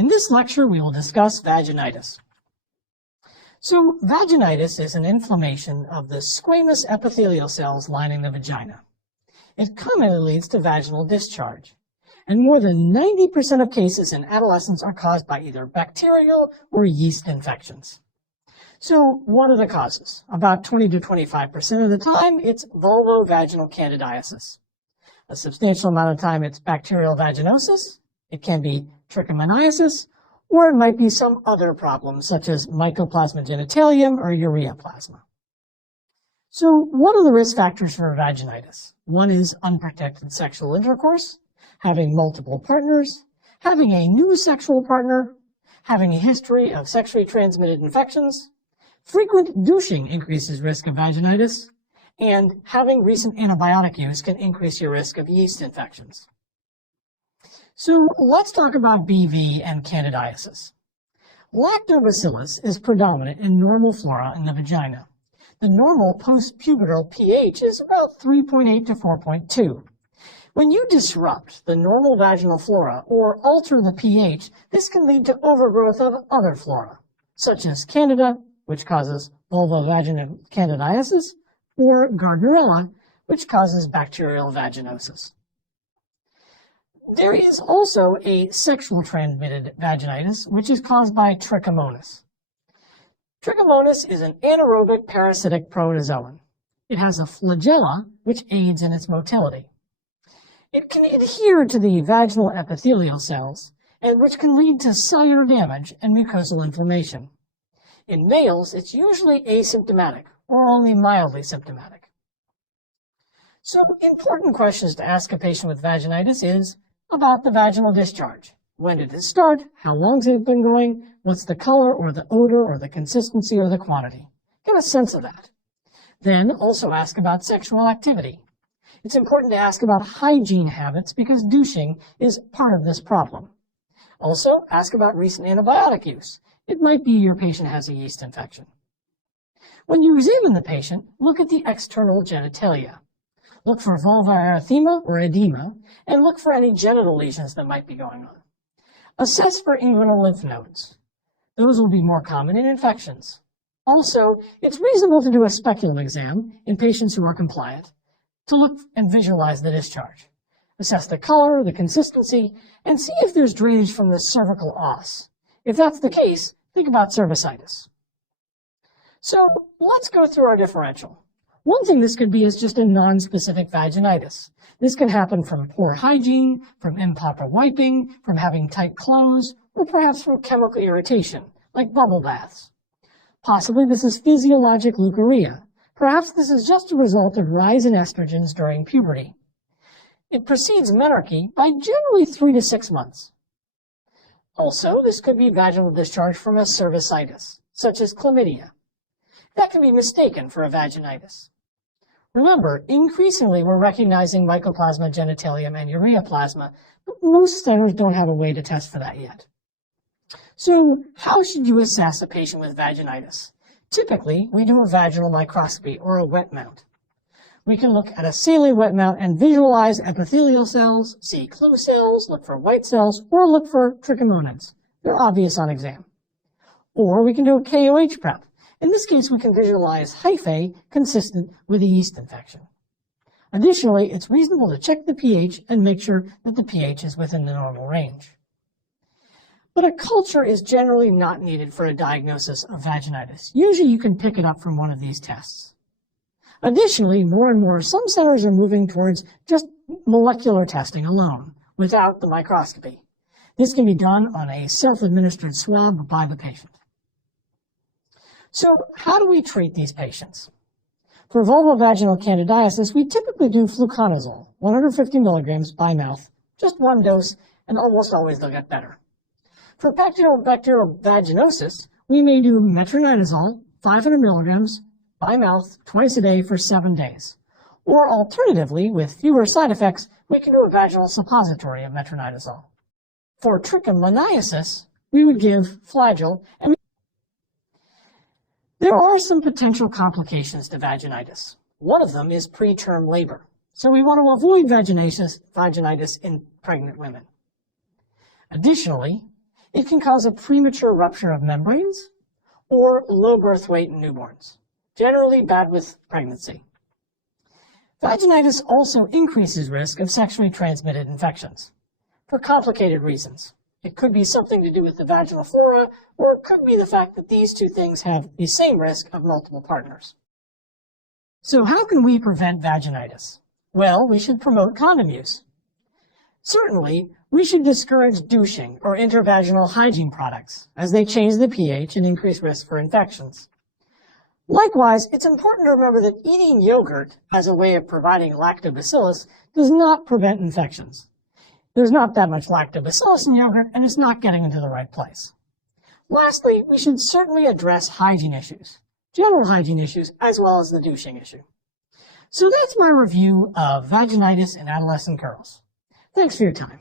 In this lecture, we will discuss vaginitis. So, vaginitis is an inflammation of the squamous epithelial cells lining the vagina. It commonly leads to vaginal discharge, and more than 90% of cases in adolescents are caused by either bacterial or yeast infections. So, what are the causes? About 20 to 25% of the time, it's vulvovaginal candidiasis. A substantial amount of time, it's bacterial vaginosis. It can be trichomoniasis, or it might be some other problem, such as mycoplasma genitalium or ureaplasma. So, what are the risk factors for vaginitis? One is unprotected sexual intercourse, having multiple partners, having a new sexual partner, having a history of sexually transmitted infections, frequent douching increases risk of vaginitis, and having recent antibiotic use can increase your risk of yeast infections. So let's talk about BV and candidiasis. Lactobacillus is predominant in normal flora in the vagina. The normal post-pubertal pH is about 3.8 to 4.2. When you disrupt the normal vaginal flora or alter the pH, this can lead to overgrowth of other flora, such as Candida, which causes vulvovaginal candidiasis, or Gardnerella, which causes bacterial vaginosis. There is also a sexual transmitted vaginitis, which is caused by Trichomonas. Trichomonas is an anaerobic parasitic protozoan. It has a flagella, which aids in its motility. It can adhere to the vaginal epithelial cells, and which can lead to cellular damage and mucosal inflammation. In males, it's usually asymptomatic or only mildly symptomatic. So, important questions to ask a patient with vaginitis is about the vaginal discharge. When did it start? How long has it been going? What's the color or the odor or the consistency or the quantity? Get a sense of that. Then also ask about sexual activity. It's important to ask about hygiene habits because douching is part of this problem. Also, ask about recent antibiotic use. It might be your patient has a yeast infection. When you examine the patient, look at the external genitalia. Look for vulvar erythema or edema, and look for any genital lesions that might be going on. Assess for inguinal lymph nodes. Those will be more common in infections. Also, it's reasonable to do a speculum exam in patients who are compliant to look and visualize the discharge. Assess the color, the consistency, and see if there's drainage from the cervical os. If that's the case, think about cervicitis. So, let's go through our differential. One thing this could be is just a non-specific vaginitis. This can happen from poor hygiene, from improper wiping, from having tight clothes, or perhaps from chemical irritation, like bubble baths. Possibly this is physiologic leukorrhea. Perhaps this is just a result of rise in estrogens during puberty. It precedes menarche by generally 3 to 6 months. Also, this could be vaginal discharge from a cervicitis, such as chlamydia. That can be mistaken for a vaginitis. Remember, increasingly we're recognizing mycoplasma genitalium and ureaplasma, but most centers don't have a way to test for that yet. So, how should you assess a patient with vaginitis? Typically, we do a vaginal microscopy or a wet mount. We can look at a saline wet mount and visualize epithelial cells, see clue cells, look for white cells, or look for trichomonids. They're obvious on exam. Or we can do a KOH prep. In this case, we can visualize hyphae consistent with a yeast infection. Additionally, it's reasonable to check the pH and make sure that the pH is within the normal range. But a culture is generally not needed for a diagnosis of vaginitis. Usually you can pick it up from one of these tests. Additionally, more and more, some centers are moving towards just molecular testing alone, without the microscopy. This can be done on a self-administered swab by the patient. So, how do we treat these patients? For vulvovaginal candidiasis, we typically do fluconazole, 150 milligrams by mouth, just one dose, and almost always they'll get better. For bacterial vaginosis, we may do metronidazole, 500 milligrams by mouth, twice a day for 7 days. Or alternatively, with fewer side effects, we can do a vaginal suppository of metronidazole. For trichomoniasis, we would give Flagyl, and there are some potential complications to vaginitis. One of them is preterm labor. So we want to avoid vaginitis in pregnant women. Additionally, It can cause a premature rupture of membranes or low birth weight in newborns, generally bad with pregnancy. Vaginitis also increases risk of sexually transmitted infections for complicated reasons. It could be something to do with the vaginal flora, or it could be the fact that these two things have the same risk of multiple partners. So how can we prevent vaginitis? Well, we should promote condom use. Certainly, we should discourage douching or intervaginal hygiene products, as they change the pH and increase risk for infections. Likewise, it's important to remember that eating yogurt as a way of providing lactobacillus does not prevent infections. There's not that much lactobacillus in yogurt, and it's not getting into the right place. Lastly, we should certainly address hygiene issues, general hygiene issues, as well as the douching issue. So that's my review of vaginitis in adolescent girls. Thanks for your time.